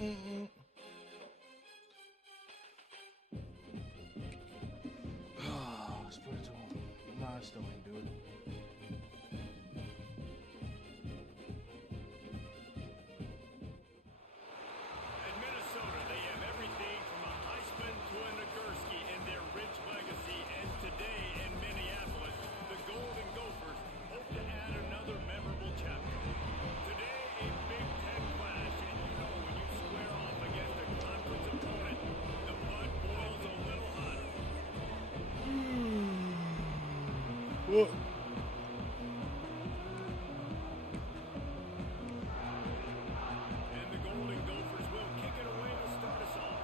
Split to him. Nah, I still ain't do it. At Minnesota, they have everything from a Heisman to a Nagurski in their rich legacy. And today in Minneapolis, the Golden Gophers hope to add another memorable chapter. Today, a Big Ten clash, and you know when you square off against a conference opponent, the blood boils a little hotter. What? And the Golden Gophers will kick it away to start us off.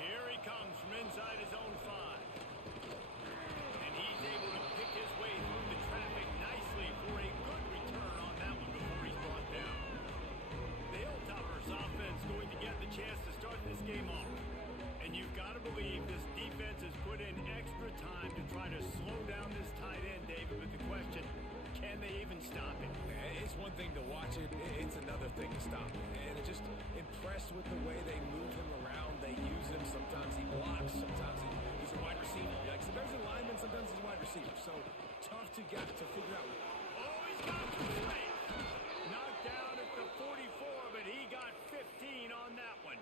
Here he comes from inside his own 5. And he's able to pick his way through the traffic nicely for a good return on that one before he's brought down. The Hilltoppers offense going to get the chance to start this game off. And you've got to believe this defense has put in extra time to try to slow down this tight end, David, with the question, can they even stop it? It's one thing to watch it, it's another thing to stop it. And I'm just impressed with the way they move him around. They use him. Sometimes he blocks, sometimes he's a wide receiver. Like sometimes he's a lineman, sometimes he's a wide receiver. So tough to figure out. Oh, he's got the straight. Knocked down at the 44, but he got 15 on that one.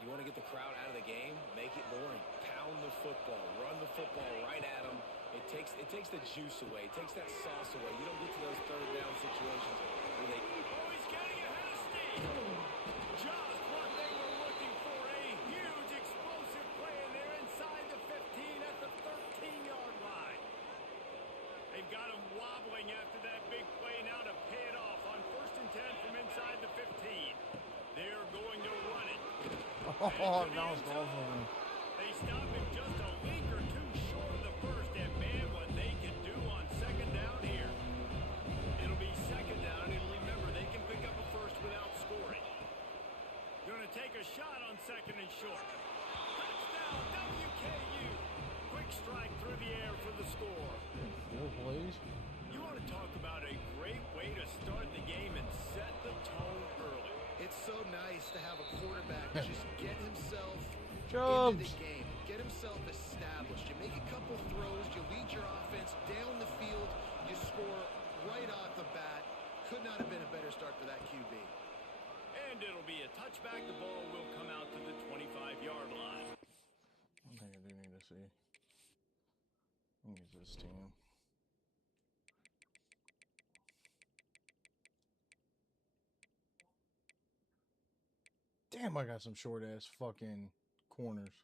You want to get the crowd out of the game? Make it boring. Pound the football. Run the football right at them. It takes the juice away. It takes that sauce away. You don't get to those third down situations where they... Oh, he's getting ahead of Steve. Just what they were looking for. A huge explosive play, and they're inside the 15 at the 13-yard line. They've got him wobbling after that big play now to pay it off on 1st and 10 from inside the 15. They're going to run it. Oh, that was awful. They stop him just a link or two short of the first, and man, what they can do on 2nd down here. It'll be 2nd down, and remember, they can pick up a first without scoring. Going to take a shot on 2nd and short. Touchdown, WKU. Quick strike through the air for the score. 4 plays. You want to talk about a great way to start the game and set the tone early. It's so nice to have a quarterback just get himself Jobs. into the game, get himself established. You make a couple throws, you lead your offense down the field, you score right off the bat. Could not have been a better start for that QB. And it'll be a touchback. The ball will come out to the 25-yard line. One thing I do need to see. Let me get this team. Damn, I got some short ass fucking corners.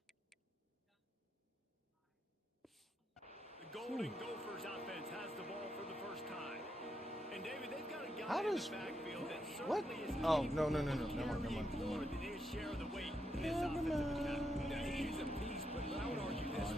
The Golden Gophers offense has the ball for the first time. And David, they've got a guy How in does the backfield that what? certainly is Oh, no. more Never mind. than his share of the weight in this offensive attack. Now, he's a piece, but I would argue this.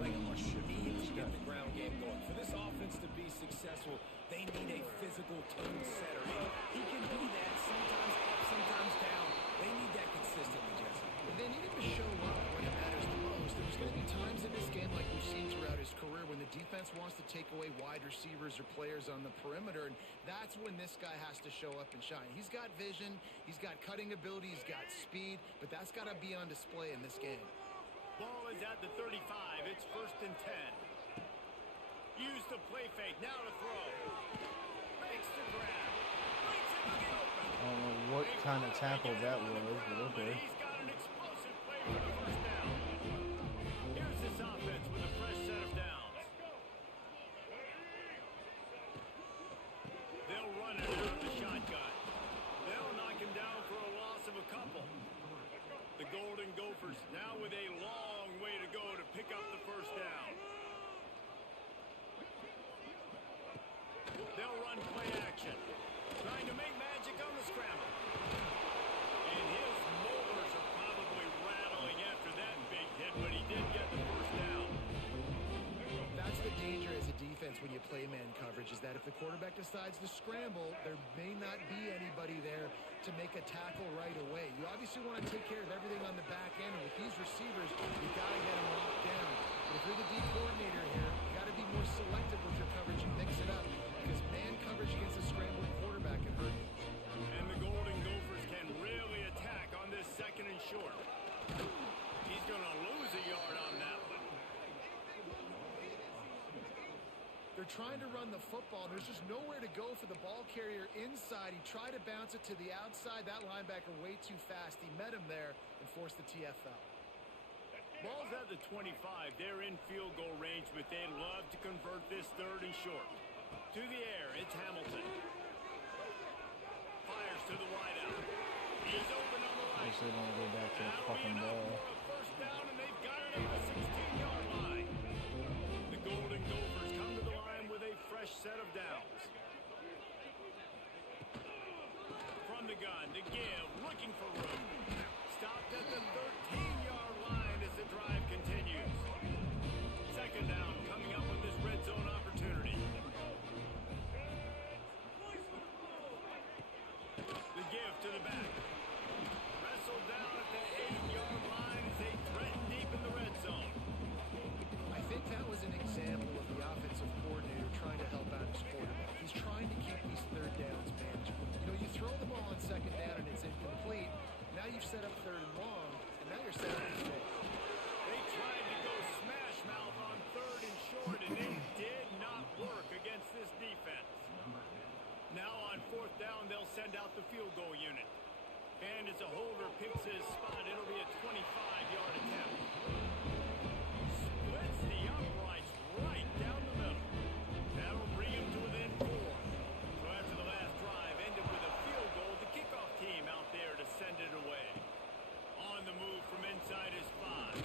Like, you need to get the ground game going. For this offense to be successful, they need a physical tone setter. And he can be that sometimes up, sometimes down. They need that consistently, Jesse. They need him to show up when it matters the most. There's going to be times in this game like we've seen throughout his career when the defense wants to take away wide receivers or players on the perimeter, and that's when this guy has to show up and shine. He's got vision, he's got cutting ability, he's got speed, but that's got to be on display in this game. Ball is at the 35. It's 1st and 10. Use the play fake. Now to throw. Makes the grab. Breaks it to the open. I don't know what kind of tackle that was, but okay. He's got an explosive play for the 1st down. Here's this offense with a fresh set of downs. They'll run it out of the shotgun. They'll knock him down for a loss of a couple. The Golden Gophers now with a long way to go to pick up the 1st down. They'll run play action. Trying to make magic on the scramble. And his molars are probably rattling after that big hit, but he did get the 1st down. That's the danger as a defense when you play man coverage, is that if the quarterback decides to scramble, there may not be anybody there to make a tackle right away. You obviously want to take care of everything on the back end, and with these receivers, you got to get them locked down. But if you're the D coordinator here, you got to be more selective with your coverage and mix it up, because man coverage trying to run the football. There's just nowhere to go for the ball carrier inside. He tried to bounce it to the outside. That linebacker way too fast. He met him there and forced the TFL. Ball's at the 25. They're in field goal range, but they'd love to convert this 3rd and short. To the air, it's Hamilton. Fires to the wideout. He's open on the right. They want to go back to the fucking ball. For a first down, and they've got it at the 16-yard line. The Golden Gophers come to the line with a fresh set of downs. From the gun, to give, looking for room. Stopped at the 13-yard line as the drive continues. 2nd down, coming up with this red zone opportunity. The give to the back. Wrestled down at the 8-yard line as they threaten deep in the red zone. I think that was an example of the offensive coordinator trying to help out his quarterback. He's trying to keep these 3rd downs manageable. You know, you throw the ball on 2nd down and it's incomplete. Now you've set up 3rd and long, and now you're set up to fail. They tried to go smash mouth on 3rd and short, and it did not work against this defense. Now on 4th down, they'll send out the field goal unit. And as a holder picks his spot, it'll be a 25-yard attempt. Splits the uprights right down the middle. That'll bring him to within 4. So after the last drive ended with a field goal, the kickoff team out there to send it away. On the move from inside his 5.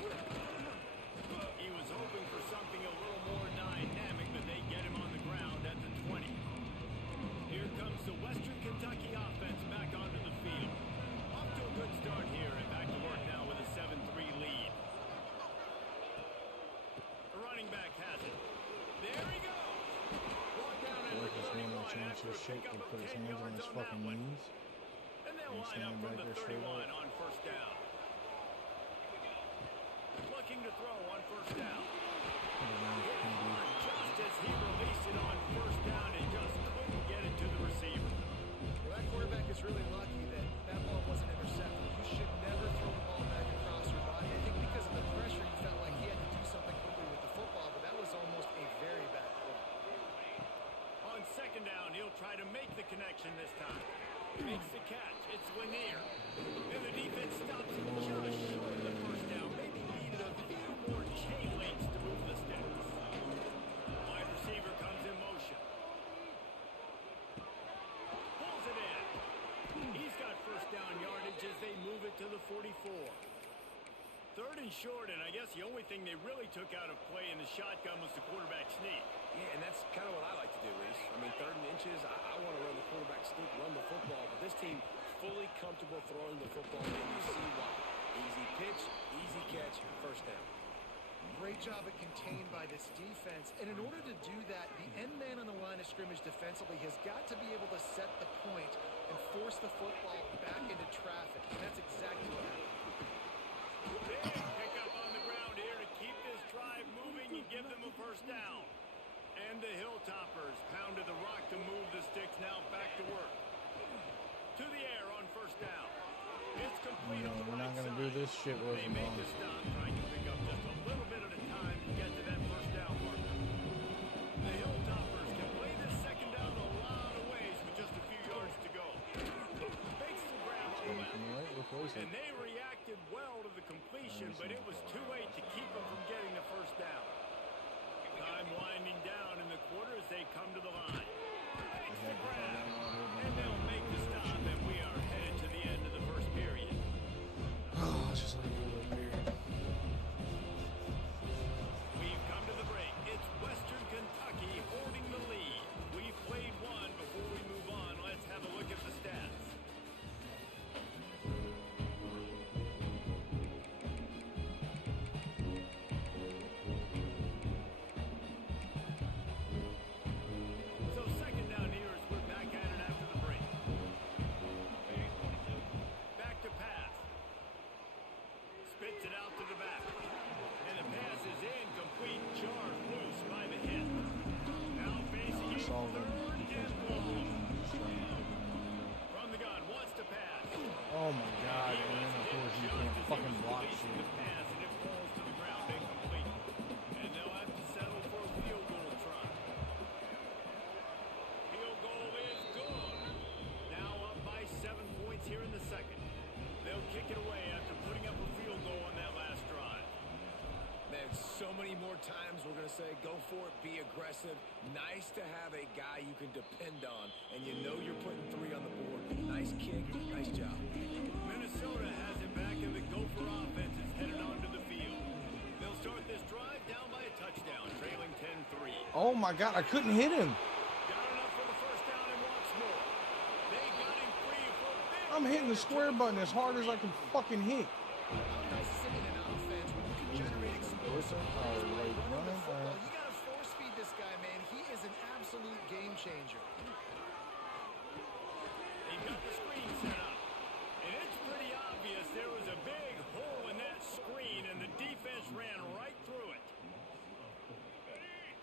He was hoping for something a little more dynamic, but they get him on the ground at the 20. Here comes the Western Kentucky offense back onto the field. Off to a good start here and back to work now with a 7-3 lead. The running back has it. There he goes. Brought down at the 31 after a pickup of 10 yards on that one. And they'll line up from the 31 on 1st down. Looking to throw on 1st down. Just as he released it on 1st down, he just couldn't get it to the receiver. Well, that quarterback is really lucky that that ball wasn't intercepted. You should never throw the ball back across your body. I think because of the pressure, he felt like he had to do something quickly with the football, but that was almost a very bad play. On 2nd down, he'll try to make the connection this time. Makes the catch. It's Lanier. And the defense stops him just short of the 1st down. Maybe needed a few more chain links to move the sticks. Wide receiver comes in motion. Pulls it in. He's got 1st down yardage as they move it to the 44. 3rd and short, and I guess the only thing they really took out of play in the shotgun was the quarterback sneak. Yeah, and that's kind of what I like to do, Reese. I mean, 3rd and inches, I want to run the quarterback sneak, run the football, but this team fully comfortable throwing the football, and you see why. Easy pitch, easy catch, 1st down. Great job at contained by this defense. And in order to do that, the end man on the line of scrimmage defensively has got to be able to set the point and force the football back into traffic. And that's exactly what happened. Big pickup on the ground here to keep this drive moving and give them a 1st down. And the Hilltoppers pounded the rock to move the sticks now back to work. To the air on 1st down. It's complete on the We're not right going to side. do this shit with They them. make the stop, trying to pick up just a little bit at a time to get to that 1st down marker. The Hilltoppers can play this 2nd down a lot of ways with just a few yards to go. Makes the grab on the left. And they reacted well to the completion, but it was too late to keep them from getting the 1st down. Time winding down in the quarter as they come to the line. Makes the grab. And they'll make the stop, and we are headed to the end of the 1st period. Oh, it's just like a little weird. We've come to the break. It's Western Kentucky holding the lead. We've played one. Before we move on, let's have a look at the stats. So 2nd down here as we're back at it after the break. Back to pass. Spits it out to the back. And the pass is incomplete. Jarred loose by the hit. Now facing a 3rd and long. From the gun, wants to pass. Oh my god, man. Of course you can't fucking block shit. The pass and it falls to the ground incomplete. And they'll have to settle for a field goal try. say go for it, be aggressive. Nice to have a guy you can depend on, and you know you're putting 3 on the board. Nice kick, nice job. Minnesota has it back, and the Gopher offense is headed onto the field. They'll start this drive down by a touchdown, trailing 10-3. Oh my God, I couldn't hit him. Got enough for the first down and wants more. They got him free for a big I'm hitting the square button as hard as I can fucking hit. How nice is it in an offense when you can generate explosive Listen, plays by wait, running the running, football? You got to force feed this guy, man. He is an absolute game changer. They've got the screen set up. And it's pretty obvious there was a big hole in that screen, and the defense ran right through it.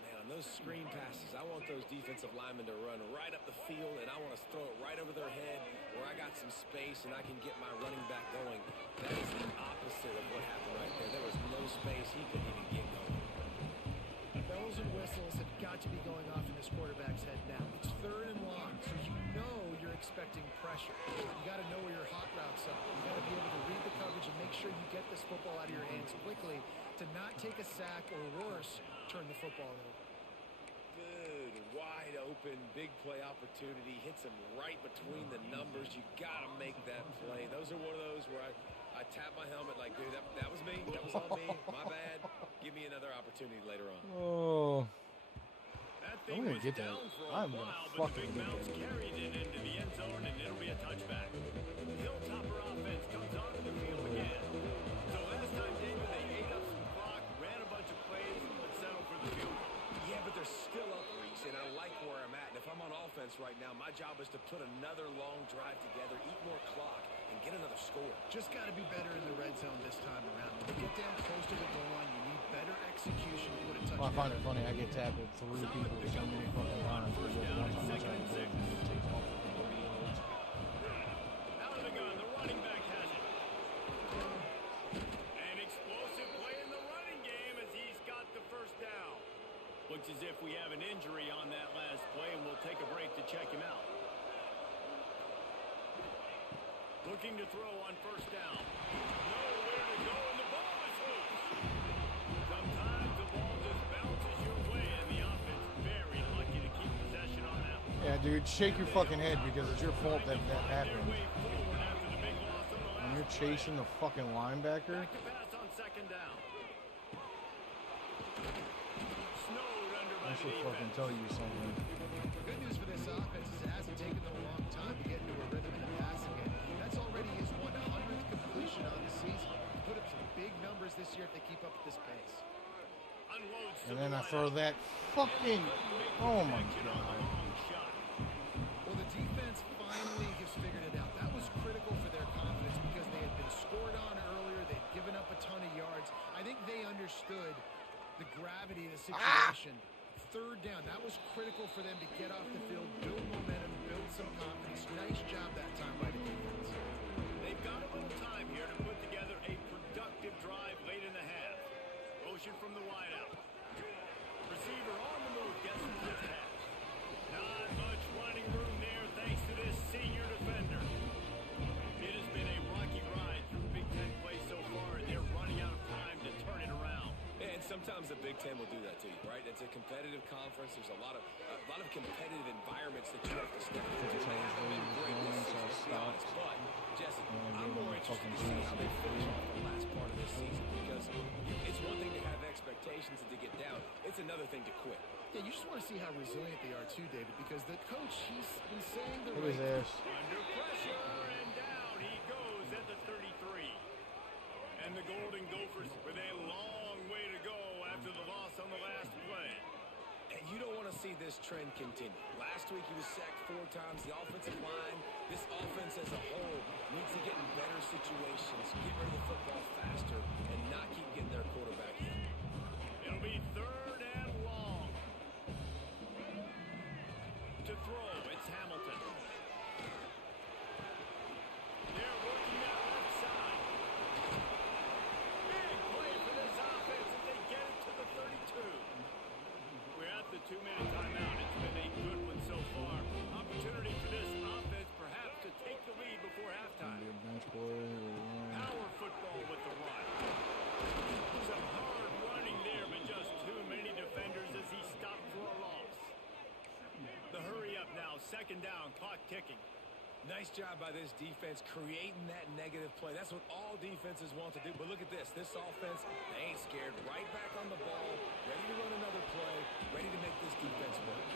Man, on those screen passes, I want those defensive linemen to run right up the field, and I want to throw it right over their head where I got some space and I can get my running back going. That is the opposite of what happened right there. There was no space. He couldn't even get going. Bells and whistles have got to be going off in this quarterback's head now. It's 3rd and long, so you know you're expecting pressure. You got to know where your hot routes are. You got to be able to read the coverage and make sure you get this football out of your hands quickly to not take a sack or worse, turn the football over. Good, wide open, big play opportunity. Hits him right between the numbers. You got to make that play. Those are one of those where I tap my helmet like, dude, that was me. That was on me. My bad. Give me another opportunity later on. Oh, That I'm thing gonna was get that. down for a I'm gonna while, but the fucking big get bounce that. carried it into the end zone, and it'll be a touchback. Hilltopper offense comes onto the field again. So last time, David, they ate up some clock, ran a bunch of plays, but settled for the field goal. Yeah, but they're still up, Reese, and I like where I'm at. And if I'm on offense right now, my job is to put another long drive together, eat more clock, and get another score. Just got to be better in the red zone this time around. When you get down close to the goal line, you need better execution to put a touchdown. Well, I find it funny. I get tackled through people so many fucking times. But the one time I tried to do it, it takes off. Out of the gun, the running back has it. An explosive play in the running game as he's got the first down. Looks as if we have an injury on that last play, and we'll take a break to check him out. Looking to throw on first down. Nowhere to go, and the ball is loose. Sometimes the ball just bounces your way, and the offense very lucky to keep possession on that one. Yeah, dude, shake your fucking head because it's your fault that that happened. Their way forward after the big loss on the When last you're play. chasing the fucking linebacker. Back to pass on second down. Snowed under by I the should fucking defense. tell you something. The good news for this offense is it hasn't taken them a long time to get into a rhythm in the passing game. That's already his 100th completion on the season. Put up some big numbers this year if they keep up at this pace. Unloads to And the then I right. throw that fucking. Oh my Connection on the God. long shot. Well, the defense finally has figured it out. That was critical for their confidence because they had been scored on earlier. They'd given up a ton of yards. I think they understood the gravity of the situation. 3rd down, that was critical for them to get off the field, build momentum, build some confidence. Nice job that time by the defense. They've got a little time here to put together a productive drive late in the half. Motion from the wideout. Receiver on the move, gets the quick pass. Not much running room there thanks to this senior defender. It has been a rocky ride through Big Ten play so far, and they're running out of time to turn it around. And sometimes the Big Ten will do that to you, right? It's a competitive conference. There's a lot of competitive environments that you have to step into. They haven't been great this season, let's be honest. But, Jesse, I'm more interested to see how they finish off the last part of this season because it's one thing to have expectations and to get down. It's another thing to quit. Yeah, you just want to see how resilient they are too, David, because the coach, he's been saying the Look at right his ass. Under pressure, and down he goes at the 33. And the Golden Gophers with a long way to go after the loss on the last play. And you don't want to see this trend continue. Last week he was sacked 4 times. The offensive line, this offense as a whole, needs to get in better situations, get rid of the football faster, and not keep getting their quarterback hit. It'll be 3rd and long. To throw, it's Hamilton. They're working that left side. Big play for this offense as they get it to the 32. We're at the 2-minute timeout. It's been a good one so far. Opportunity for this offense perhaps to take the lead before halftime. Be a bench boy. Power football with the run. Some hard running there, but just too many defenders now, second down, clock ticking. Nice job by this defense creating that negative play. That's what all defenses want to do. But look at this. This offense, they ain't scared. Right back on the ball, ready to run another play, ready to make this defense work.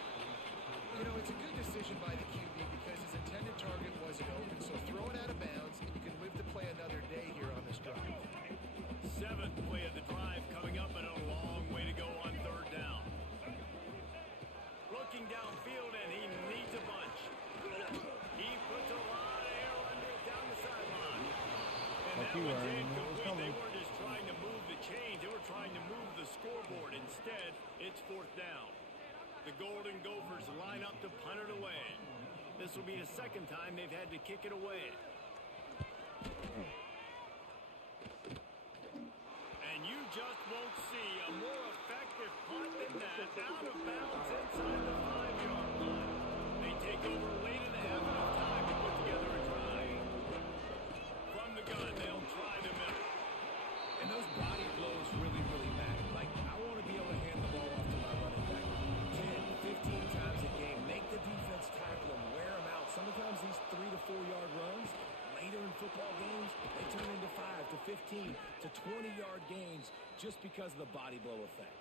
You know, it's a good decision by the QB because his intended target wasn't open. So throw it out of bounds, and you can live to play another day here on this drive. Seventh play of the drive coming up, and a long way to go on third down. Looking downfield, and he needs a bunch. He puts a lot of air under it down the sideline. And that one's incomplete. They weren't just trying to move the chains. They were trying to move the scoreboard. Instead, it's fourth down. The Golden Gophers line up to punt it away. This will be the second time they've had to kick it away. And you just won't see a more effective punt than that. Out of bounds inside the 5-yard line. They take over late in the half, enough time to put together a drive. From the gun, they'll try the middle. And those body blows really, really matter. Like, I want to be able to hand the ball off to my running back 10, 15 times a game. Make the defense tackle them, wear them out. Sometimes these 3 to 4 yard runs, later in football games, they turn into 5 to 15 to 20-yard gains just because of the body blow effect.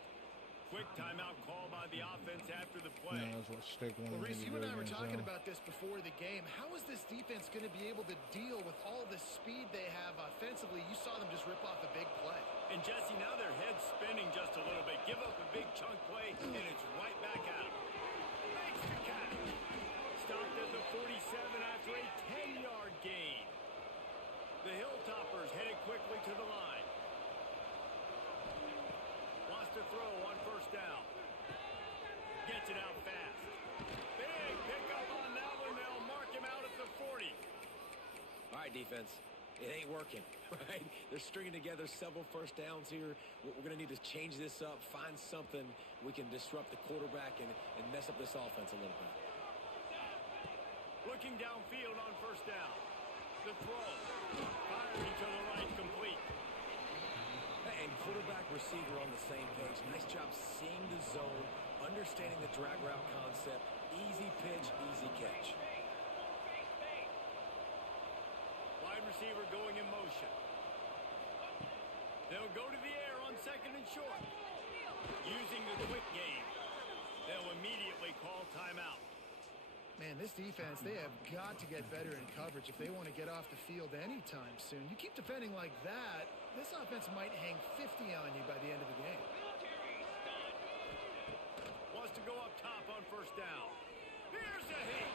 Quick timeout call by the offense after the play. Yeah, that's what stick one. Well, Reese, you and I were talking about this before the game. How is this defense going to be able to deal with all the speed they have offensively? You saw them just rip off a big play. And Jesse, now their head's spinning just a little bit. Give up a big chunk play, and it's right back out. Makes the catch. Stopped at the 47 after a 10-yard gain. The Hilltoppers headed quickly to the line. Wants to throw on first down. Gets it out fast. Big pickup on that one. They'll mark him out at the 40. All right, defense. It ain't working, right? They're stringing together several first downs here. We're going to need to change this up, find something we can disrupt the quarterback and mess up this offense a little bit. Looking downfield on first down. The throw. Firing to the right, complete. And quarterback receiver on the same page. Nice job seeing the zone, understanding the drag route concept. Easy pitch, easy catch. Wide receiver going in motion. They'll go to the air on second and short. Using the quick game. They'll immediately call timeout. Man, this defense, they have got to get better in coverage if they want to get off the field anytime soon. You keep defending like that, this offense might hang 50 on you by the end of the game. Wants to go up top on first down. Here's a hit.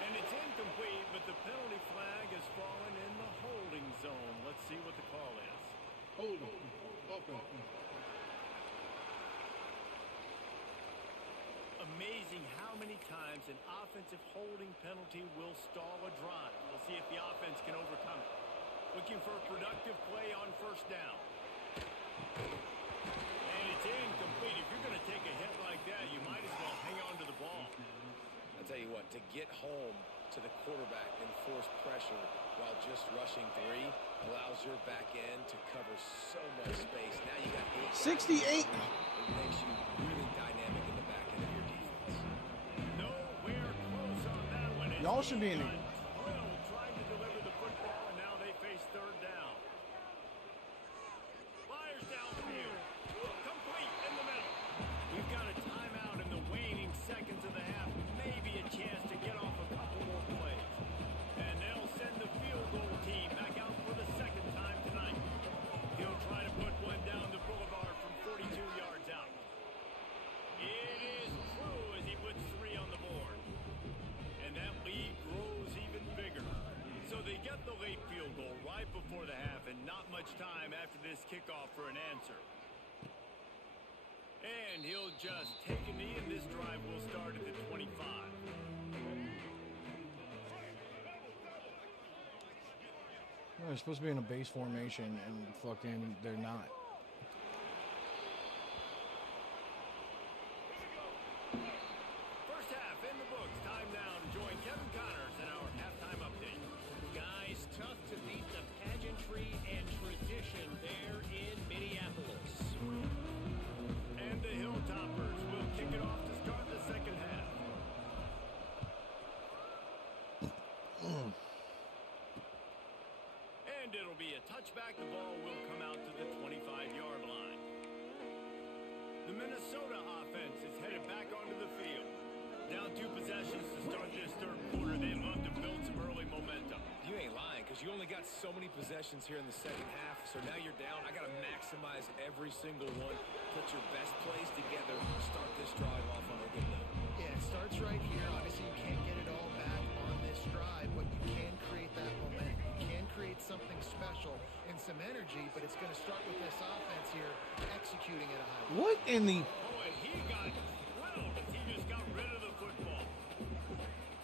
And it's incomplete, but the penalty flag has fallen in the holding zone. Let's see what the call is. Hold on. Open. Amazing how many times an offensive holding penalty will stall a drive. We'll see if the offense can overcome it. Looking for a productive play on first down. And it's incomplete. If you're going to take a hit like that, you might as well hang on to the ball. I'll tell you what, to get home to the quarterback and force pressure while just rushing 3 allows your back end to cover so much space. Now you got 68. It makes you really dynamic in the back end of your defense. Nowhere close on that one. Y'all should be in it. Trying to deliver the football, and now they face third down. Fires downfield. Complete in the middle. We've got a timeout in the waning seconds of the half. Maybe a chance to get off a couple more plays. And they'll send the field goal team back out for the second time tonight. He'll try to put one down the boulevard from 42 yards out. It is true as he puts 3 on the board. And that lead grows even bigger. So they get the late field goal right before the half and not much time after this kickoff for an answer. And he'll just take a knee, and this drive will start at the 25. They're supposed to be in a base formation, and fucking they're not. First half in the books. Time now to join Kevin Connors in our halftime update. Guys, tough to beat the pageantry and tradition there in Minneapolis. And the Hilltoppers will kick it off to start the second half. a touchback, the ball will come out to the 25-yard line. The Minnesota offense is headed back onto the field. Down 2 possessions to start this third quarter. They love to build some early momentum. You ain't lying, because you only got so many possessions here in the second half, so now you're down. I got to maximize every single one. Put your best plays together. Start this drive off on a good note. Yeah, it starts right here. Obviously, you can't get it all back on this drive, but you can create that momentum. You can create something special and some energy, but it's going to start with this offense here executing at a high level. What in the... Boy, he got thrilled as he just got rid of the football.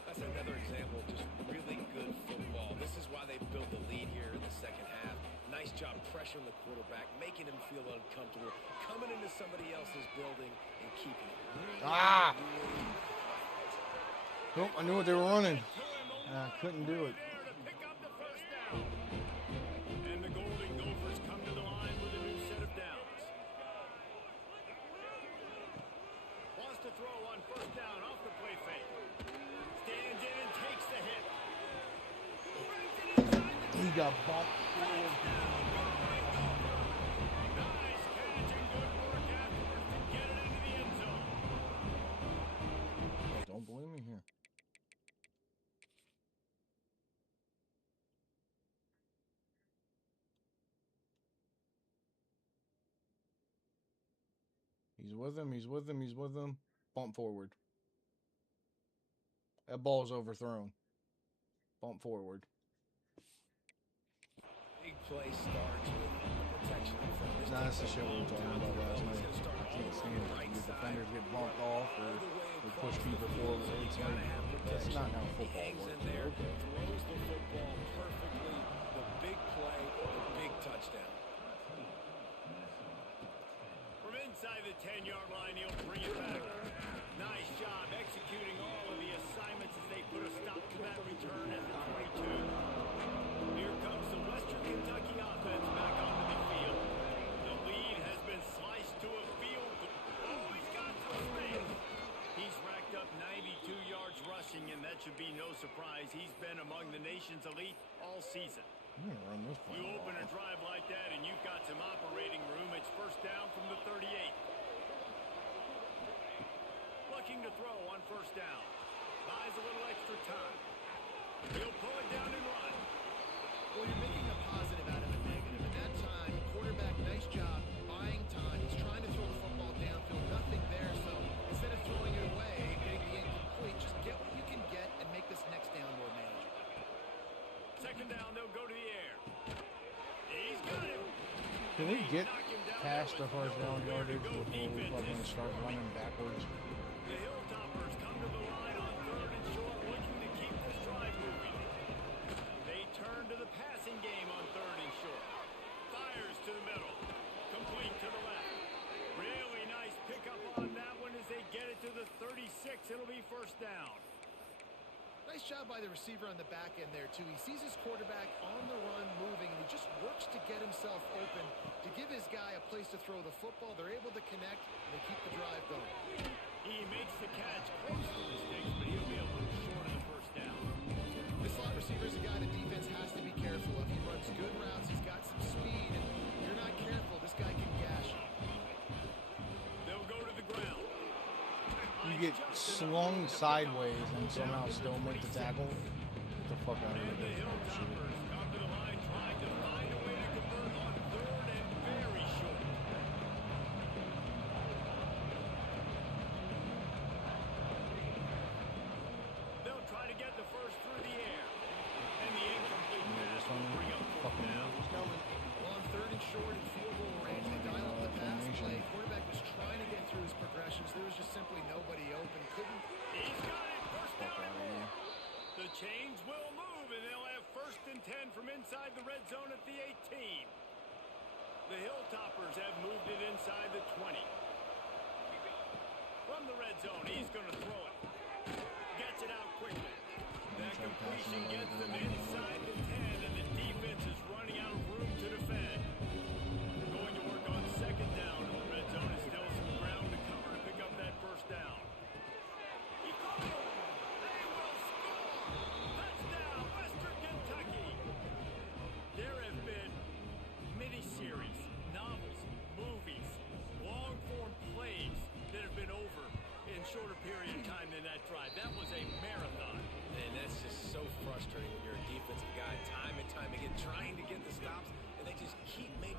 That's another example of just really good football. This is why they built the lead here in the second half. Nice job pressuring the quarterback, making him feel uncomfortable, coming into somebody else's building and keeping it. Ah! Nope, I knew what they were running. I couldn't do it. There to pick up the first down. And the Golden Gophers come to the line with a new set of downs. Wants to throw on first down off the play fake. Stands in and takes the hit. He got bumped. Nice catch and good work afterwards to get it into the end zone. Don't blame me here. He's with him, he's with him, he's with him. Bump forward. That ball's overthrown. Bump forward. Big play starts with protection in front. Nah, that's the shit we were talking about last night. I can't stand it. The defenders get bumped off or they push people forward. It's like, that's not how football Hangs works. in there, throws the football perfectly. The big play, the big touchdown. From inside the 10-yard line, he'll bring it back. Nice job executing all of the assignments as they put a stop to that return at the 22. Here comes the Western Kentucky offense back onto the field. The lead has been sliced to a field goal. Oh, he's got some space. He's racked up 92 yards rushing, and that should be no surprise. He's been among the nation's elite all season. I'm gonna run this You fucking open a ball. drive like that, and you've got some operating room. It's first down from the 38. Looking to throw on first down. Buys a little extra time. He'll pull it down and run. Well, you're making a positive out of a negative. At that time, quarterback, nice job, buying time. He's trying to throw the football downfield. Nothing there, so instead of throwing it away, getting the incomplete, just get what you can get and make this next down more manageable. Second down, they'll go to the air. He's got him. Can we get Knock him down. past the first down Where to yardage go before we defense fucking is start running backwards? The Hilltoppers come to the line on third and short, looking to keep this drive moving. They turn to the passing game on third and short. Fires to the middle. Complete to the left. Really nice pickup on that one as they get it to the 36. It'll be first down. Nice job by the receiver on the back end there, too. He sees his quarterback on the run moving, and he just works to get himself open to give his guy a place to throw the football. They're able to connect, and they keep the drive going. He makes the catch close to the sticks, but he'll be a little short of the first down. This slot receiver is a guy the defense has to be careful of. He runs good routes. He's got some speed, and if you're not careful, this guy can gash you. They'll go to the ground. You get slung sideways and somehow still make the tackle? Get the fuck out of And the here. Hilltoppers come to the line trying to find a way to convert on third and very short. They'll try to get the first through the air. And the incomplete pass will bring up fourth down. Well, on third and short and field goal range, they dial up the pass play. Quarterback was trying to get through his progressions. There was just simply nobody open. Couldn't. He's got it. First Fuck down. out of here. The chains will move, and they'll have first and 10 from inside the red zone at the 18. The Hilltoppers have moved it inside the 20. From the red zone, he's going to throw it. Gets it out quickly. That completion gets them inside the 10, and the defense is running out of room to defend. Going to work on second down, and the red zone is still some ground to cover to pick up that first down. He throws. They will score. Touchdown, Western Kentucky. There have been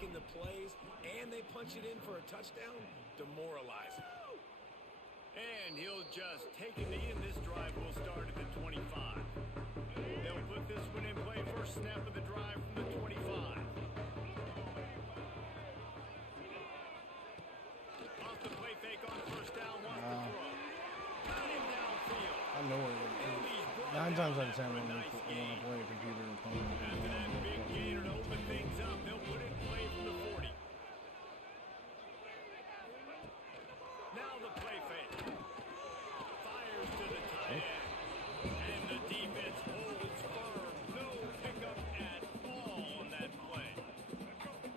making the plays, and they punch it in for a touchdown, demoralizing. And he'll just take a knee, and this drive will start at the 25. They'll put this one in play. First snap of the drive from the 25. Off the play fake on first down, wants to throw. Got him downfield. I know it. 9 times out of 10 when I play a computer and phone. After that big gainer to open things up, they'll put it in play from the 40. Now the play fake. Fires to the tight end. And the defense holds firm. No pickup at all on that play.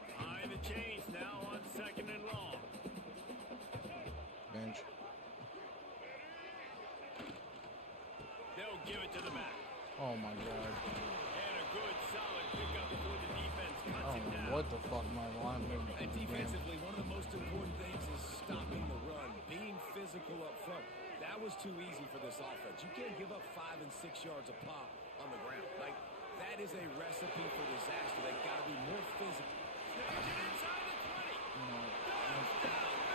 Behind the chains now on 2nd and long. Bench. They'll give it to the back. Oh my god. And a good solid pickup before the defense cuts Oh, it down. what the fuck, my line movement. And defensively, one of the most important things is stopping the run, being physical up front. That was too easy for this offense. You can't give up 5 and 6 yards a pop on the ground. Like, that is a recipe for disaster. They've got to be more physical. Inside the 20. You know,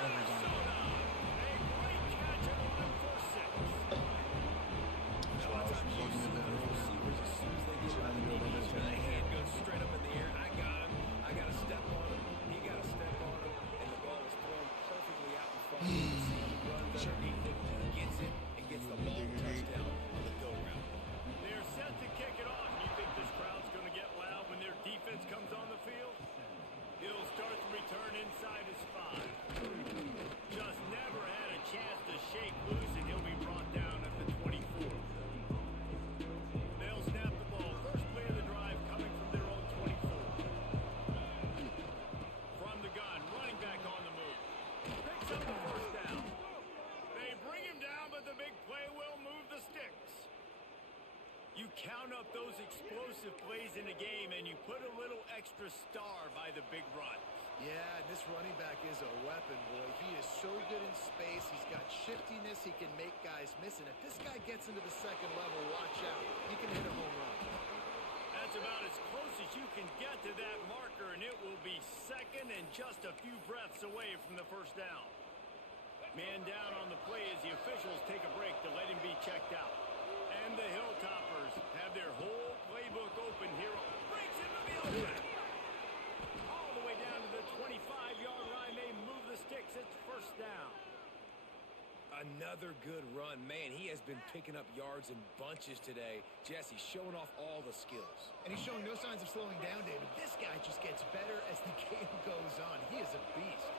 Minnesota. A great catch and run for 6. A lot of times you see those receivers as soon as they get by the DBs, the hand goes straight up in the air. I got him. I got to step on him. He got to step on him. And the ball is thrown perfectly out in front of him. You see him run underneath it, gets it, and gets the long touchdown on the go route. They're set to kick it off. You think this crowd's going to get loud when their defense comes on the field? He'll start the return inside his 5. Just never had a chance to shake loose, and he'll be brought down at the 24. They'll snap the ball. First play of the drive coming from their own 24. From the gun, running back on the move. Picks up the first down. They bring him down, but the big play will move the sticks. You count up those explosive plays in a game, and you put a little extra star by the big run. Yeah, this running back is a weapon, boy. He is so good in space. He's got shiftiness. He can make guys miss. And if this guy gets into the second level, watch out. He can hit a home run. That's about as close as you can get to that marker, and it will be second and just a few breaths away from the first down. Man down on the play as the officials take a break to let him be checked out. And the Hilltoppers have their whole playbook open here. Breaks into the open. All the way down to the 25-yard line. They move the sticks. It's first down. Another good run. Man, he has been picking up yards in bunches today. Jesse showing off all the skills. And he's showing no signs of slowing down, David. This guy just gets better as the game goes on. He is a beast.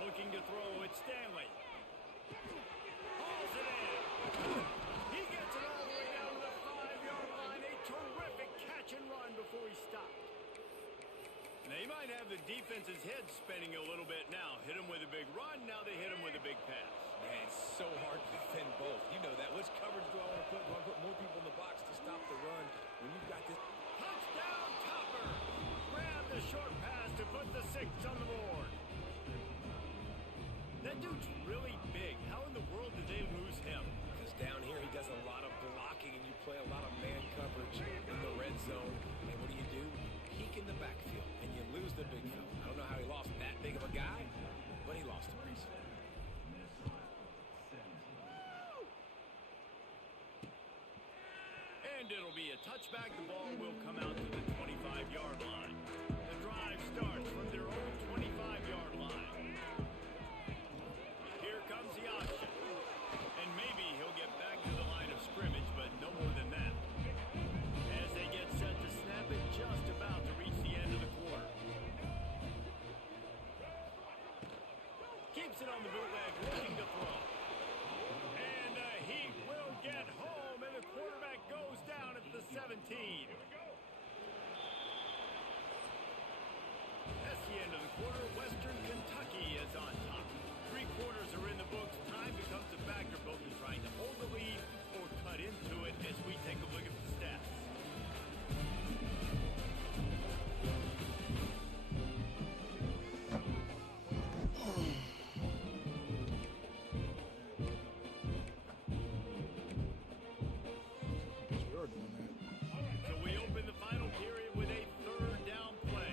Looking to throw, it's Stanley. Hauls it in. He gets it all the way down to the 5-yard line. A terrific catch and run before he stopped. They might have the defense's head spinning a little bit now. Hit him with a big run, now they hit him with a big pass. Man, it's so hard to defend both. You know that. Which coverage do I want to put? Do I put more people in the box to stop the run when you've got this? Touchdown, Topper! Grab the short pass to put the 6 on the board. That dude's really big. How in the world did they lose him? Because down here he does a lot of blocking and you play a lot of man coverage in the red zone. And what do? Peek in the backfield and you lose the big fella. I don't know how he lost that big of a guy, but he lost him. And it'll be a touchback. The ball will come out to the 25-yard line. The drive starts from their own 25-yard line. Here comes the option. And maybe he'll get back to the line of scrimmage, but no more than that. As they get set to snap it, just about to reach the end of the quarter. Keeps it on the bootleg, looking to throw. And he will get home, and the quarterback goes down at the 17. That's the end of the quarter. Western Kentucky is on top. 3 quarters are in the books. Time becomes a factor, both in trying to hold the lead or cut into it as we take a look at the stats. So we open the final period with a 3rd down play.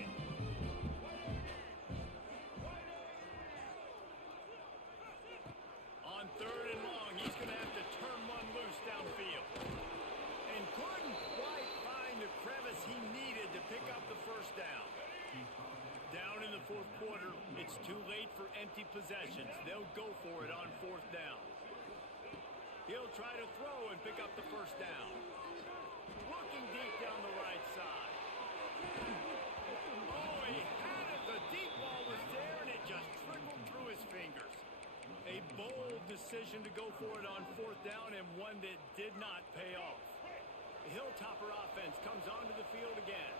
Down in the fourth quarter, it's too late for empty possessions. They'll go for it on fourth down. He'll try to throw and pick up the first down. Looking deep down the right side. Oh, he had it. The deep ball was there, and it just trickled through his fingers. A bold decision to go for it on fourth down, and one that did not pay off. The Hilltopper offense comes onto the field again.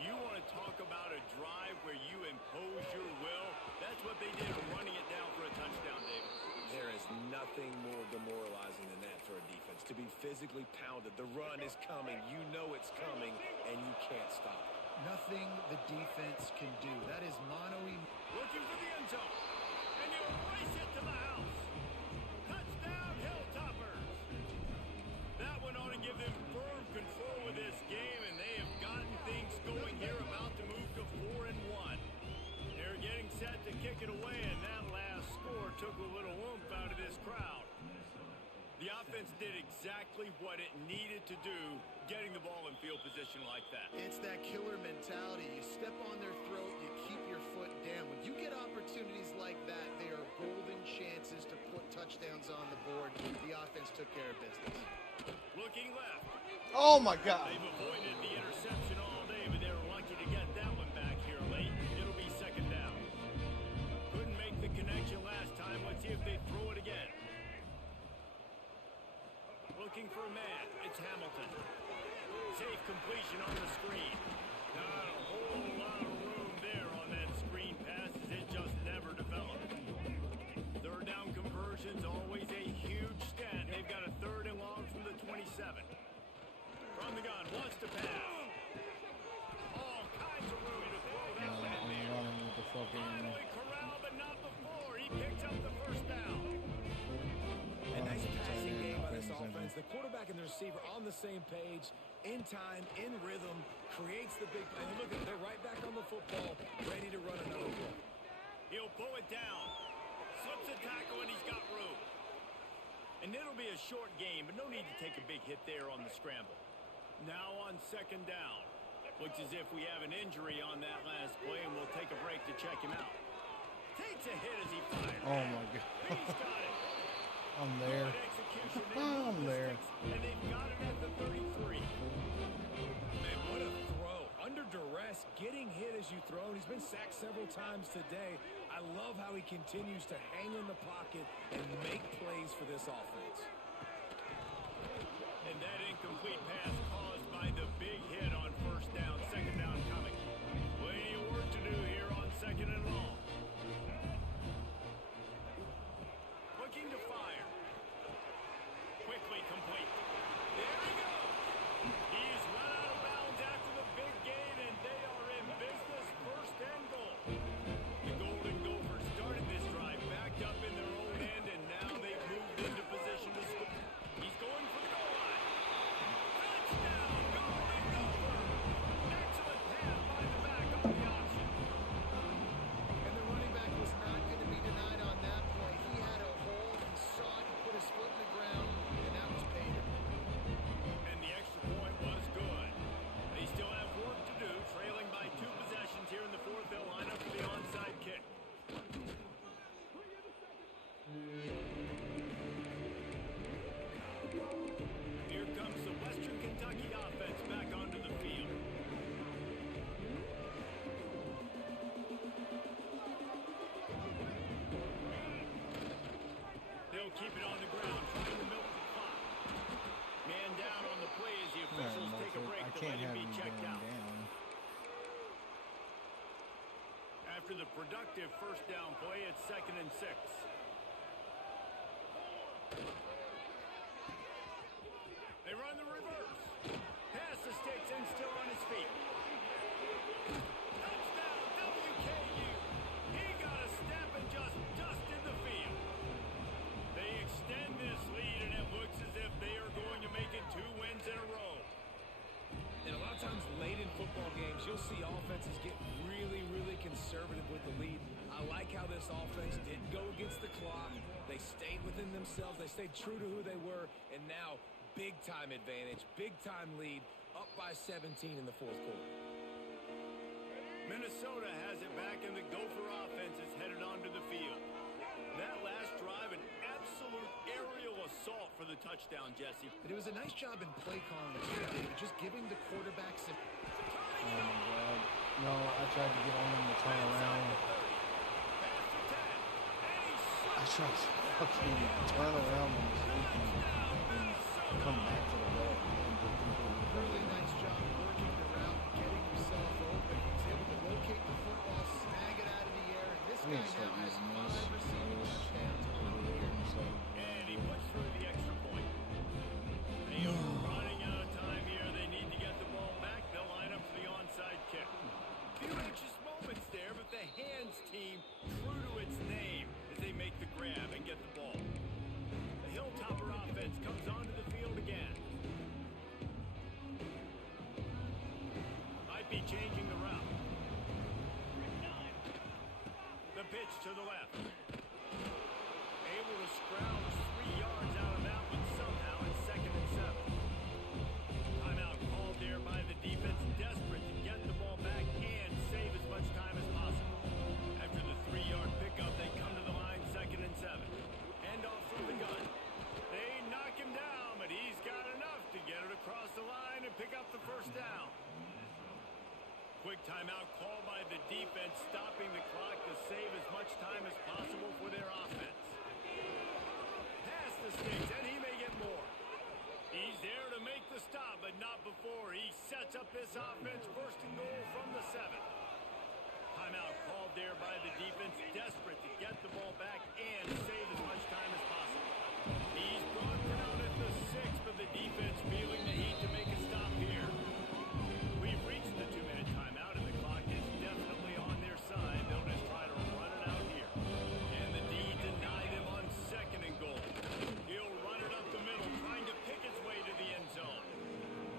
You want to talk about a drive where you impose your will? That's what they did, running it down for a touchdown, David. There is nothing more demoralizing than that for a defense. To be physically pounded. The run is coming. You know it's coming, and you can't stop it. Nothing the defense can do. That is mono-y. Looking for the end zone. And you race it to the house. Touchdown, Hilltoppers. That one ought to give them firm control of this game, and they have gotten things going here, about to move to 4-1. They're getting set to kick it away, and that last score took a little oomph out of this crowd. The offense did exactly what it needed to do, getting the ball in field position like that. It's that killer mentality. You step on their throat, you keep your foot down. When you get opportunities like that, they are golden chances to put touchdowns on the board. The offense took care of business. Looking left. Oh my God. They've avoided the interception all day, but they were lucky to get that one back here late. It'll be second down. Couldn't make the connection last time. Let's see if they throw it again. Looking for a man. It's Hamilton. Safe completion on the screen. Not a whole lot of room there on that screen pass, as it just never developed. Third down conversions, always a huge stat. They've got a 3rd and long from the 27. From the gun, wants to pass. All kinds of room to throw that one in there. Running with the fucking... Finally corralled, but not before. He picks up the first down. A nice passing game by this offense. The quarterback and the receiver on the same page, in time, in rhythm, creates the big play. And look at, they're right back on the football, ready to run another play. He'll pull it down. Slips a tackle, and he's got room. And it'll be a short game, but no need to take a big hit there on the scramble. Now on second down. Looks as if we have an injury on that last play, and we'll take a break to check him out. Takes a hit as he fires. Oh my God. He's got it. I'm there. I'm there. And they've got it at the 33. Man, what a throw. Under duress, getting hit as you throw. And he's been sacked several times today. I love how he continues to hang in the pocket and make plays for this offense. And that incomplete pass caused by the big hit on first down. Second down coming. Plenty of work to do here on 2nd and long. Looking to fire. Quickly complete. There he goes. He's run out of bounds after the big gain, and they are in business. 1st and goal. The Golden Gophers started this drive backed up in their own end, and now they've moved into position to score. He's going for the goal line. Touchdown, Golden Gophers. Excellent pass by the back on the option. And the running back was not going to be denied on that play. He had a hole. He saw it. He put his foot in the ground, and that was paid. And the extra point was good. They still have work to do, trailing by 2 possessions here in the 4th. They'll line up for the onside kick. Here comes the Western Kentucky offense back onto the field. They'll keep it on the ground, trying to milk the clock. Man down on the play as the officials take a break I to can't let him have be him checked going out. down. After the productive first down play, it's 2nd and 6. They run the reverse. Pass the sticks and still on his feet. Touchdown, WKU. He got a step and just dusted the field. They extend this lead, and it looks as if they are going to make it 2 wins in a row. And a lot of times late in football games, you'll see offenses get really, really conservative with the lead. I like how this offense didn't go against the clock. They stayed within themselves. They stayed true to who they were. And now, big-time advantage, big-time lead, up by 17 in the 4th quarter. Minnesota has it back, and the Gopher offense is headed onto the field. That last drive, an absolute aerial assault for the touchdown, Jesse. But it was a nice job in play calling, too, David, just giving the quarterback some... Oh my God. No, I tried to get on him to turn around. I tried to fucking turn around and come back to the ball. Really nice job working the route, getting himself open. He was able to locate the football, snag it out of the air. And this guy now has 5 receiving touchdowns on the year. And he puts through the extra point. They are running out of time here. They need to get the ball back. They'll line up for the onside kick. Few anxious moments there, but the hands team, true to its name, as they make the grab and get the ball. The Hilltopper offense comes onto the field again. Might be changing the route. The pitch to the left. Able to scrounge 3 yards out of that one somehow in 2nd and 7. Timeout called there by the defense, desperate to get the ball back and save as much time as possible. After the 3-yard pickup, they come to the line, 2nd and 7. Hand off from the gun. They knock him down, but he's got enough to get it across the line and pick up the first down. Quick timeout called by the defense, stopping the clock to save as much time as possible for their offense. Pass the sticks, and he may get more. He's there to make the stop, but not before. He sets up this offense, 1st and goal from the 7. Timeout called there by the defense, desperate to get the ball back and save as much time as possible. He's brought down at the 6, but the defense feeling the heat to make a stop here. We've reached the 2-minute timeout, and the clock is definitely on their side. They'll just try to run it out here. And the D denied him on 2nd and goal. He'll run it up the middle, trying to pick his way to the end zone.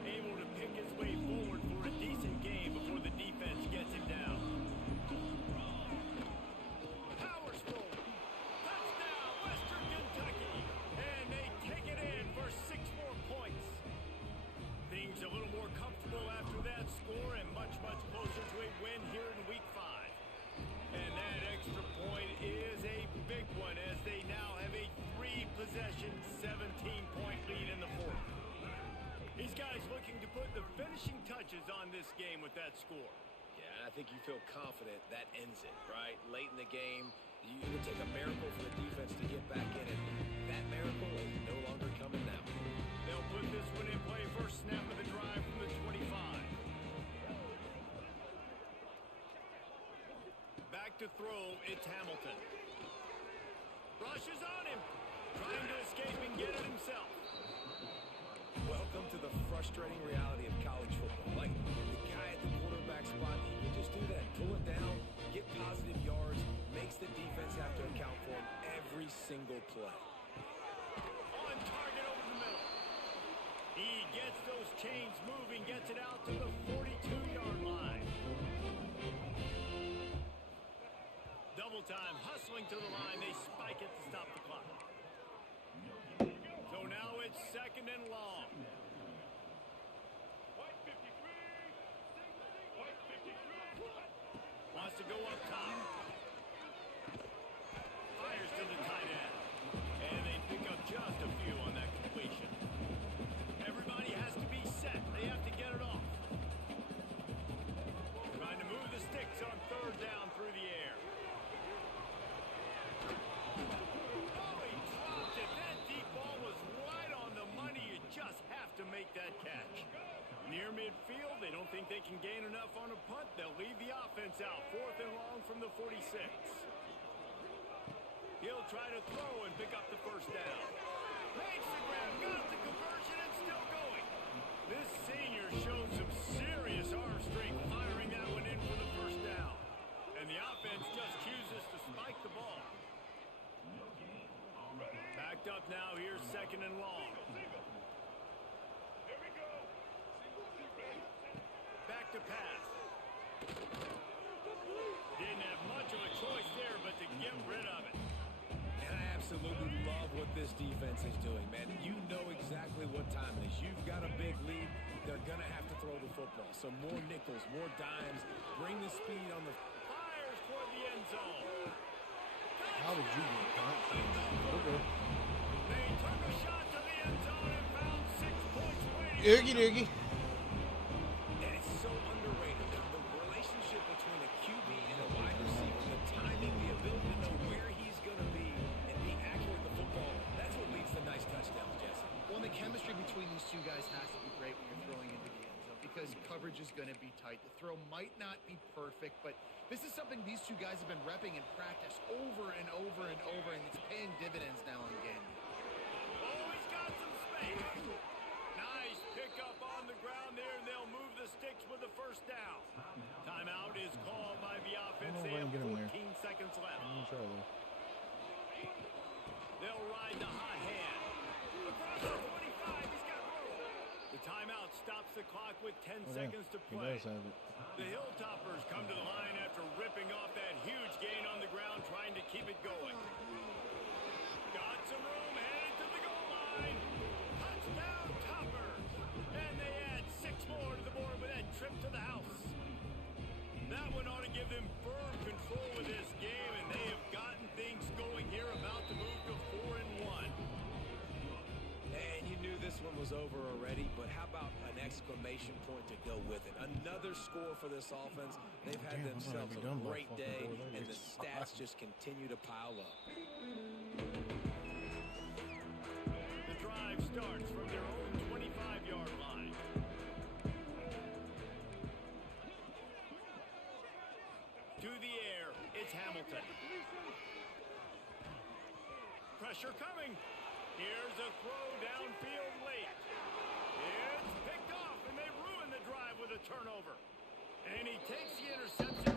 Able to pick his way forward for a decent game before the defense gets him down. Power stroll. Touchdown, Western Kentucky. And they take it in for 6 more points. Things a little more comfortable after that score and much, much closer to a win here in Week 5. And that extra point is a big one as they now have a 3-possession, 17-point lead in the 4th. These guys looking to put the finishing touches on this game with that score. Yeah, I think you feel confident that ends it, right? Late in the game, it would take a miracle for the defense to get back in it. That miracle is no longer coming now. They'll put this one in play. First snap of the drive from the 25. Back to throw, it's Hamilton. Rushes on him. Trying to escape and get it himself. Welcome to the frustrating reality of college football. Like, the guy at the quarterback spot, he can just do that. Pull it down, get positive yards, makes the defense have to account for him every single play. On target over the middle. He gets those chains moving, gets it out to the 42-yard line. Double time, hustling to the line. They spike it to stop the clock. So now it's 2nd and long. Wants to go up top. Fires to the tight end. And they pick up just a few on that completion. Everybody has to be set. They have to get it off. Trying to move the sticks on 3rd down through the air. Oh, he dropped it. That deep ball was right on the money. You just have to make that catch. Near midfield, they don't think they can gain enough on a punt. They'll leave the offense out. 4th and long from the 46. He'll try to throw and pick up the first down. Makes the grab, got the conversion, and still going. This senior showed some serious arm strength, firing that one in for the first down. And the offense just chooses to spike the ball. Backed up now, here's 2nd and long. Back to pass. Didn't have much of a choice there, but to get rid of it. And I absolutely love what this defense is doing, man. You know exactly what time it is. You've got a big lead. they're going to have to throw the football. So more nickels, more dimes, bring the speed on the... Fires toward the end zone. How did you get that? Okay. They took a shot to the end zone and found 6 points waiting. Doogie doogie. And it's so underrated. The relationship between a QB and a wide receiver, the timing, the ability to know where he's going to be and be accurate with the football, that's what leads to nice touchdowns, Jesse. Well, the chemistry between these two guys has to be great when you're throwing into the end zone because coverage is going to be tight. The throw might not be perfect, but this is something these two guys have been repping in practice over and over and over, and it's paying dividends now in the game. Oh, he's got some space. Nice pickup on the ground there, and they'll move the sticks with the first down. Timeout is called by the offense. I They don't have know if I can 14 seconds left. I'm gonna try though. They'll ride the hot hand. Across the 25, he's got room. The timeout stops the clock with 10 seconds to He play. does have it. The Hilltoppers come to the line after ripping off that huge gain on the ground, trying to keep it going. Got some room, headed to the goal line. Touchdown, Toppers. And they add 6 more to the board with that trip to the house. That one ought to give them firm control of this game, and they have gotten things going here, about to move to 4-1. And you knew this one was over already, but how about an exclamation point to go with it? Another score for this offense. They've had Damn, I thought I'd themselves be a done by great fucking day, 4:30. and the stats just continue to pile up. The drive starts from their own 25-yard line. To the air, it's Hamilton. Pressure coming. Here's a throw downfield late. It's picked off, and they ruin the drive with a turnover. And he takes the interception.